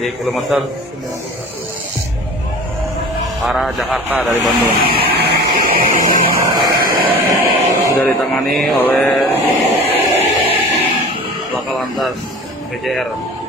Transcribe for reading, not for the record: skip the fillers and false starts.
di kilometer arah Jakarta dari Bandung. Sudah ditangani oleh Laka Lantas PJR.